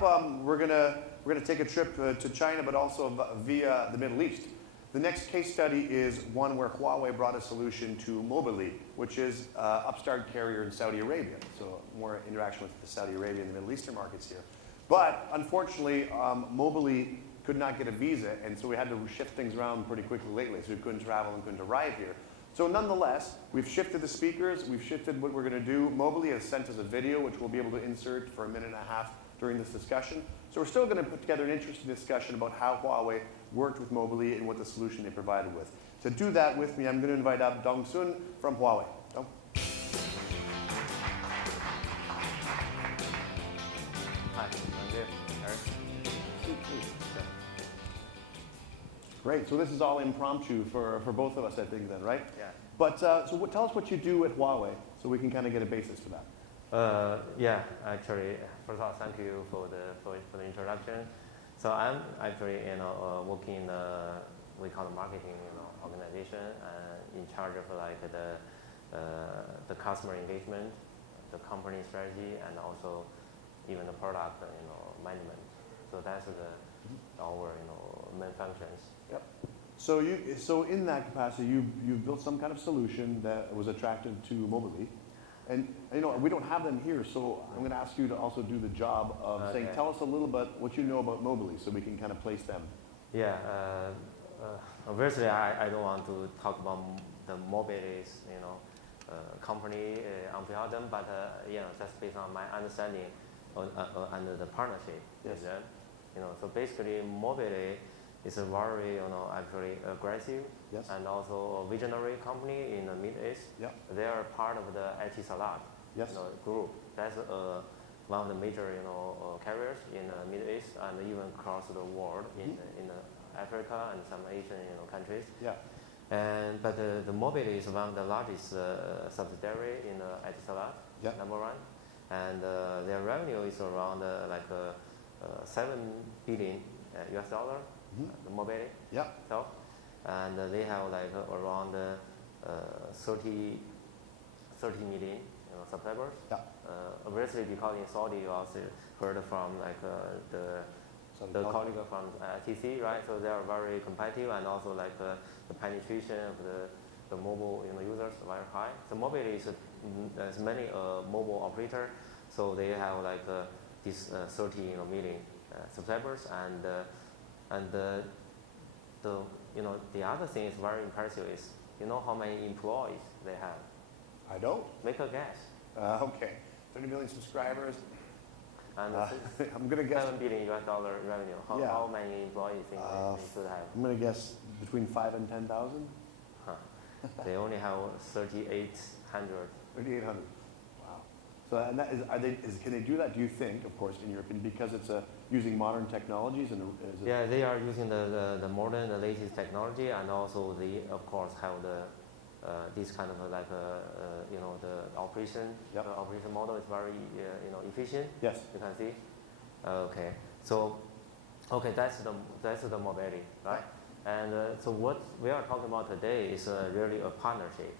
We're gonna take a trip to China, but also via the Middle East. The next case study is one where Huawei brought a solution to Mobily, which is upstart carrier in Saudi Arabia. So more interaction with the Saudi Arabia and the Middle Eastern markets here. But unfortunately, Mobily could not get a visa, and so we had to shift things around pretty quickly lately. So we couldn't travel and couldn't arrive here. So nonetheless, we've shifted the speakers, we've shifted what we're going to do. Mobily has sent us a video, which we'll be able to insert for 1.5 minutes during this discussion. So we're still going to put together an interesting discussion about how Huawei worked with Mobily and what the solution they provided with. To do that with me, I'm going to invite up Dong Sun from Huawei. Dong. Hi, I'm here. Great. So this is all impromptu for both of us, I think, then, right? Yeah. But tell us what you do at Huawei, so we can kind of get a basis for that. Yeah. Actually, first of all, thank you for the introduction. So I'm actually working in we call the marketing organization, in charge of like the customer engagement, the company strategy, and also even the product management. So that's our main functions. Yep. So in that capacity, you've built some kind of solution that was attractive to Mobily, and we don't have them here, so I'm going to ask you to also do the job of saying, tell us a little bit what you know about Mobily, so we can kind of place them. Yeah. Obviously, I don't want to talk about the Mobily's company on behalf of them, but just based on my understanding under the partnership with them. So basically, Mobily is a very, actually aggressive and also a visionary company in the Middle East. Yep. They are part of the Etisalat group. That's one of the major, carriers in the Middle East and even across the world in Africa and some Asian, countries. Yeah. But the Mobily is one of the largest subsidiary in Etisalat, number one, and their revenue is around $7 billion US dollar. The Mobily itself, and they have around 30 million subscribers. Obviously, because in Saudi, you also heard from the colleague from TC, right? So they are very competitive, and also the penetration of the mobile users are very high. So Mobily is there's many mobile operator, so they have this 30 million subscribers, and the other thing is very impressive is how many employees they have. I don't. Make a guess. Okay, 30 million subscribers. And I'm gonna guess $7 billion US dollar revenue. How many employees think they should have? I'm gonna guess between 5,000 and 10,000. They only have 3,800. 3,800. Wow. So and that can they do that? Do you think, of course, in your opinion, because it's using modern technologies and they are using the modern, the latest technology, and also they of course have this kind of the operation. The operation model is very efficient. Yes. You can see. Okay. So that's the Mobily, right? And so what we are talking about today is really a partnership.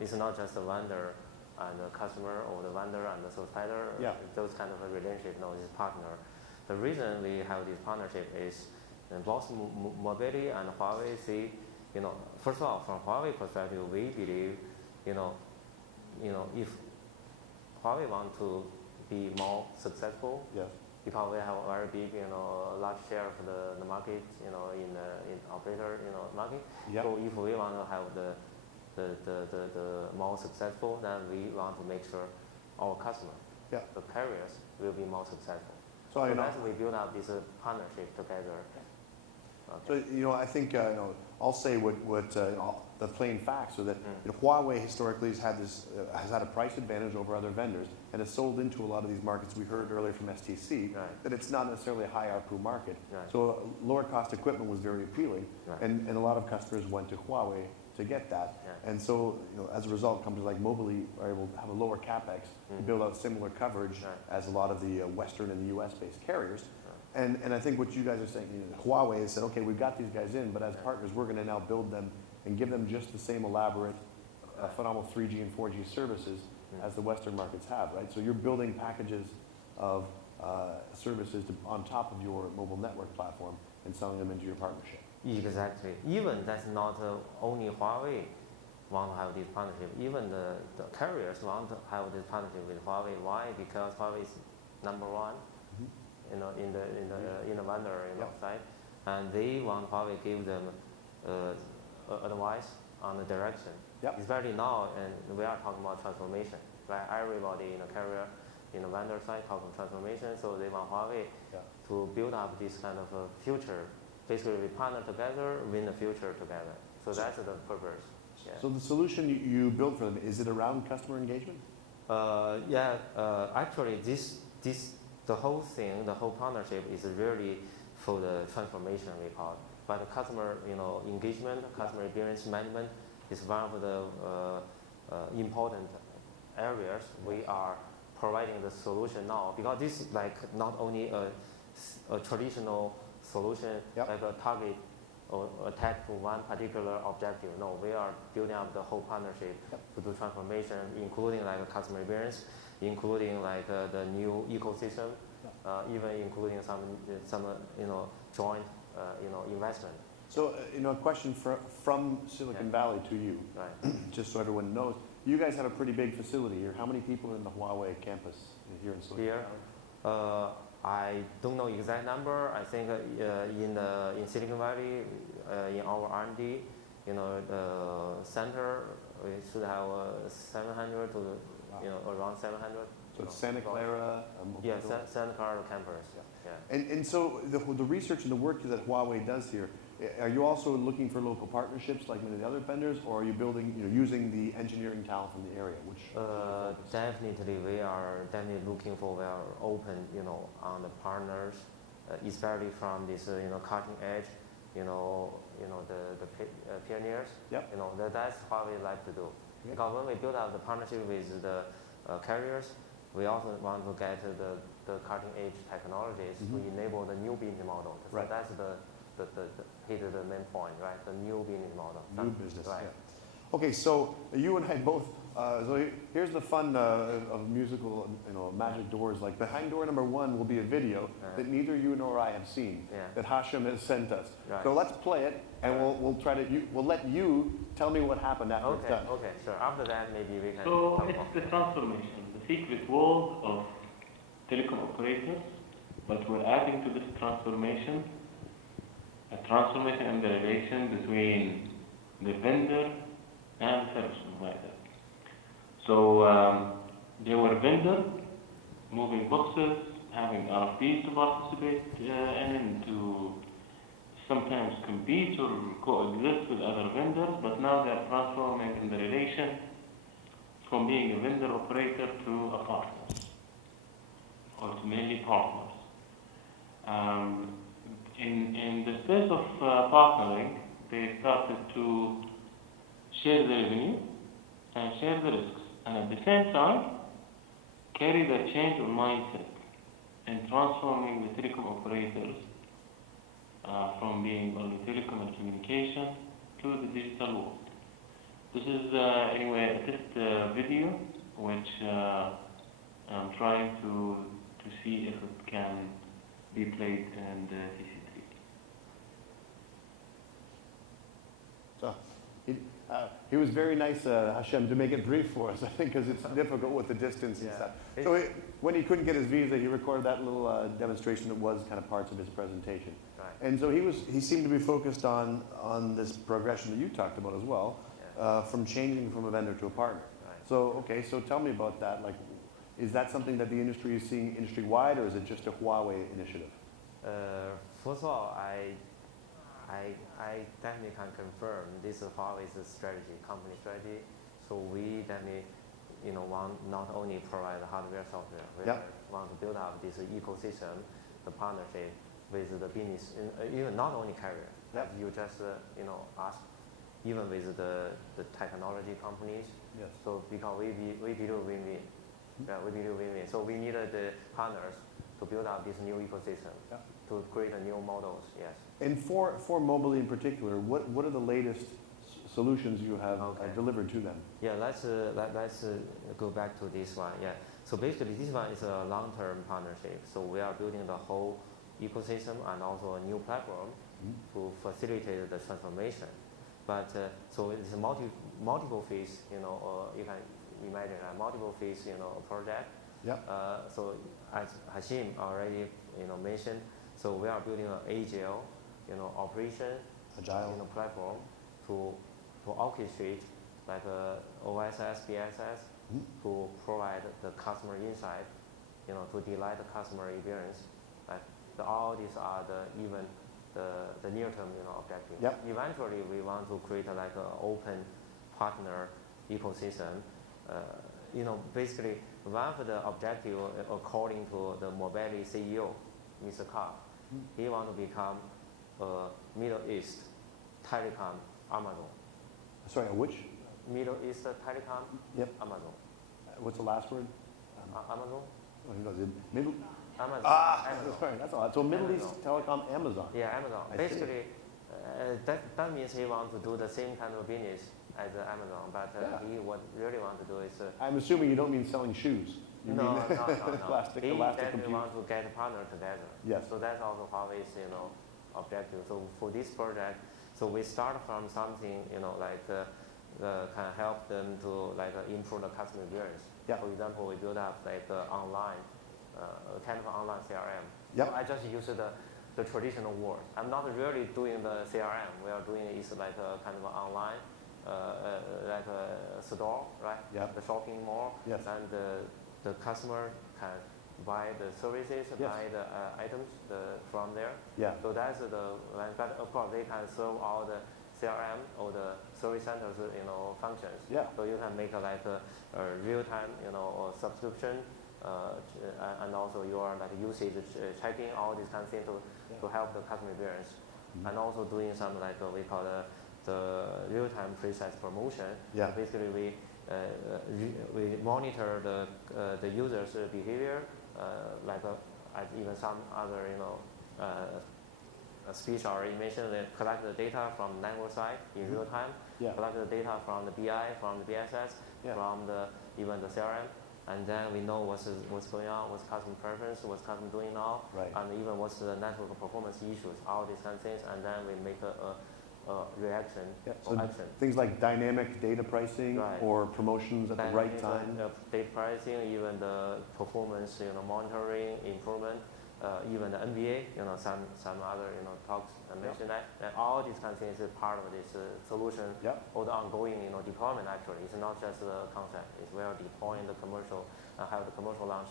It's not just a vendor and the customer, or the vendor and the supplier. Those kind of a relationship. No, it's partner. The reason we have this partnership is both Mobily and Huawei see, first of all, from Huawei perspective, we believe, if Huawei want to be more successful, because we have a very big, large share of the market, in operator, market. So if we want to have the more successful, then we want to make sure our customer, the carriers, will be more successful. So as we build up this partnership together. Okay. So I think I'll say what the plain facts are that Huawei historically has had a price advantage over other vendors and has sold into a lot of these markets. We heard earlier from STC that it's not necessarily a high ARPU market. So lower cost equipment was very appealing, and a lot of customers went to Huawei to get that. And so as a result, companies like Mobily are able to have a lower capex to build out similar coverage as a lot of the Western and the US based carriers. And I think what you guys are saying, Huawei has said, okay, we've got these guys in, but as partners, we're going to now build them and give them just the same elaborate, phenomenal 3G and 4G services as the Western markets have, right? So you're building packages of services on top of your mobile network platform and selling them into your partnership. Exactly. Even that's not only Huawei want to have this partnership. Even the carriers want to have this partnership with Huawei. Why? Because Huawei is number one, in the vendor side, and they want Huawei give them advice on the direction. Especially now, and we are talking about transformation, right? Everybody in the carrier, in the vendor side, talking transformation. So they want Huawei to build up this kind of a future. Basically, we partner together, win the future together. So that's the purpose. Yeah. So the solution you built for them, is it around customer engagement? Actually, the whole thing, the whole partnership is really for the transformation we call it. But the customer, engagement, customer experience management is one of the important areas we are providing the solution now, because this is like not only a traditional solution, like a target or attack to one particular objective. No, we are building up the whole partnership to do transformation, including like a customer experience, including like the new ecosystem, even including some joint investment. So a question from Silicon Valley to you, just so everyone knows. You guys have a pretty big facility here. How many people are in the Huawei campus here in Silicon Valley? I don't know exact number. I think in Silicon Valley, in our R&D, center, we should have 700 to around 700. So it's Santa Clara. Santa Clara campus. And so the research and the work that Huawei does here, are you also looking for local partnerships like many of the other vendors, or are you building, using the engineering talent from the area? Definitely, we are definitely looking for. We are open, on the partners, especially from this, cutting edge, the pioneers. That's what we like to do. Because when we build up the partnership with the carriers, we also want to get the cutting edge technologies to enable the new business model. So that's the main point, right? The new business model. New business, Okay, so you and I both. So here's the fun of musical, magic doors. Like behind door number 1 will be a video that neither you nor I have seen that Hashem has sent us. So let's play it, and we'll try to. We'll let you tell me what happened after it's done. Okay, sure. After that, maybe we can. So it's the transformation, the secret world of telecom operators, but we're adding to this transformation a transformation in the relation between the vendor and the service provider. So they were vendor, moving boxes, having RFPs to participate in, to sometimes compete or coexist with other vendors, but now they're transforming in the relation from being a vendor operator to a partner, or to mainly partners. In the space of partnering, they started to share the revenue and share the risks, and at the same time carry the change of mindset in transforming the telecom operators from being only telecom and communication to the digital world. This is anyway a test video which I'm trying to see if it can be played in the TC3. So he was very nice, Hashem, to make it brief for us, I think, because it's difficult with the distance and stuff. So when he couldn't get his visa, he recorded that little demonstration that was kind of parts of his presentation. And so he seemed to be focused on this progression that you talked about as well, from changing from a vendor to a partner. So tell me about that. Like, is that something that the industry is seeing industry-wide, or is it just a Huawei initiative? First of all, I definitely can confirm this is Huawei's strategy, company strategy. So we definitely, want not only provide the hardware, software, we want to build up this ecosystem, the partnership with the business, even not only carrier. You just, ask, even with the technology companies. So because we believe win-win. We believe win-win. So we needed the partners to build out this new ecosystem, to create new models. And for Mobily in particular, what are the latest solutions you have delivered to them? Let's go back to this one. So basically, this one is a long-term partnership. So we are building the whole ecosystem and also a new platform to facilitate the transformation. But so it's a multiple phase, you can imagine a multiple phase, project. Yeah. So as Hashim already, mentioned, so we are building an agile, operation, Agile. platform to orchestrate like OSS, BSS, to provide the customer insight, to delight the customer experience. Like all these are the near-term, objective. Yep. Eventually, we want to create like an open partner ecosystem. Basically, one of the objective, according to the Mobily CEO, Mr. Carr, he want to become a Middle East telecom Amazon. Sorry, which? Middle East telecom. Yep. Amazon. What's the last word? Amazon. Oh, he knows it. Middle. Amazon. That's right. That's all. So Middle East Telecom, Amazon. Yeah, Amazon. Basically, that means he wants to do the same kind of business as Amazon, but he what really want to do is. I'm assuming you don't mean selling shoes. You no, mean elastic, he elastic definitely compute. wants to get a partner together. Yes. So that's also Huawei's, objective. So for this project, so we start from something, can help them to improve the customer experience. Yeah. For example, we build up online, kind of online CRM. Yep. So I just use the traditional word. I'm not really doing the CRM. We are doing is like a kind of online, like a store, right? Yep. The shopping mall. Yes. And the customer can buy the services, Yes. buy the items from there. Yeah. So that's but of course they can serve all the CRM or the service centers, functions. Yeah. So you can make a real-time, or subscription, and also your usage checking, all these kind of things to help the customer experience, and also doing some we call the real-time precise promotion. Yeah. So basically we monitor the user's behavior, as even some other speech already mentioned. They collect the data from network side in real time. Yeah. Collect the data from the BI, from the BSS, Yeah. from even the CRM, and then we know what's going on, what's customer preference, what's customer doing now, Right. and even what's the network performance issues, all these kind of things, and then we make a reaction Yeah. or So action. things like dynamic data pricing Right. or promotions at the right time. Data pricing, even the performance, monitoring, improvement, even the NBA, some other, talks and mention that. And all these kind of things is part of this solution Yeah. or the ongoing, deployment actually. It's not just the concept. It's we are deploying the commercial, have the commercial launch,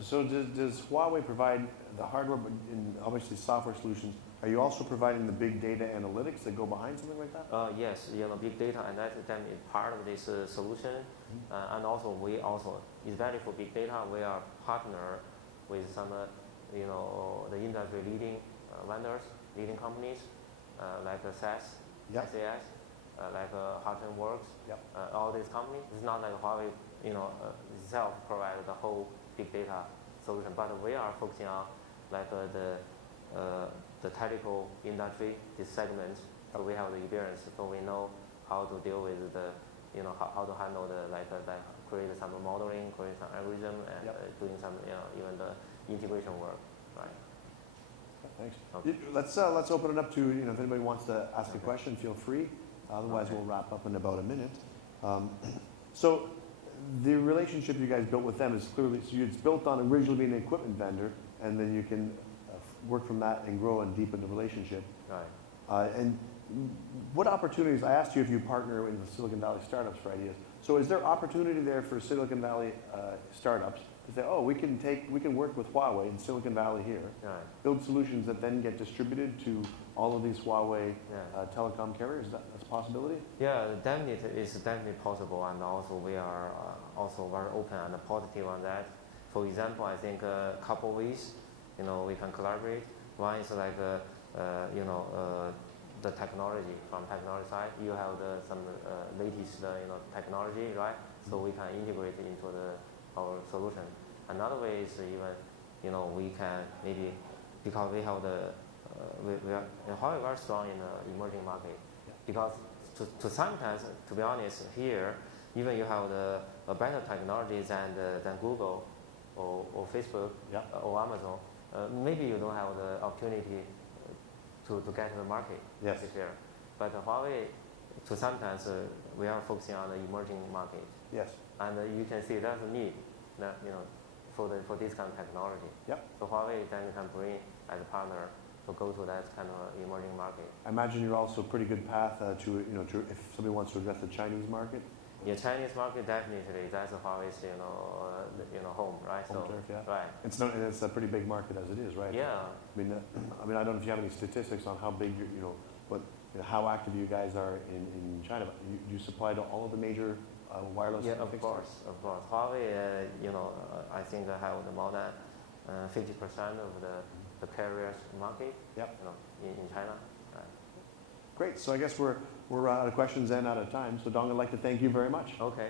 So does Huawei provide the hardware and obviously software solutions? Are you also providing the big data analytics that go behind something like that? Yes, big data, and that then is part of this solution. And also we also, especially for big data, we are partner with some, the industry leading vendors, leading companies, like SAS, Yep. SAS, like Haiping Works, Yep. all these companies. It's not like Huawei, itself provide the whole big data solution, but we are focusing on the telco industry, this segment. So we have the experience, so we know how to deal with the, how to handle the create some modeling, create some algorithm, and Yep. doing some, even the integration work, right? Thanks. Okay. Let's open it up to, if anybody wants to ask a question, feel free. Otherwise, we'll wrap up in about a minute. So the relationship you guys built with them is clearly, so it's built on originally being an equipment vendor, and then you can work from that and grow and deepen the relationship. Right. And what opportunities, I asked you if you partner in the Silicon Valley startups for ideas. So is there opportunity there for Silicon Valley startups to say, oh, we can work with Huawei in Silicon Valley here, Right. build solutions that then get distributed to all of these Huawei telecom carriers? That's a possibility? Yeah, definitely, it's definitely possible, and also we are also very open and positive on that. For example, I think a couple ways, we can collaborate. One is the technology. From technology side, you have some latest technology, right? So we can integrate into our solution. Another way is even we can maybe, because we have we are Huawei very strong in the emerging market. Because to sometimes, to be honest, here even you have a better technology than Google or Facebook or Amazon, maybe you don't have the opportunity to get to the market Yes. this year. But Huawei, to sometimes we are focusing on the emerging market, Yes. and you can see there's a need, that, for this kind of technology. Yep. So Huawei then can bring as a partner to go to that kind of emerging market. I imagine you're also a pretty good path to if somebody wants to address the Chinese market. Yeah, Chinese market definitely that's Huawei's home, right? Home turf, yeah. Right. It's a pretty big market as it is, right? Yeah. I mean, I don't know if you have any statistics on how big how active you guys are in China. But you supply to all of the major wireless. Yeah, of course. Huawei, I think I have more than 50% of the carriers market. Yep. In China. Right. Great. So I guess we're out of questions and out of time. So Dong, I'd like to thank you very much. Okay.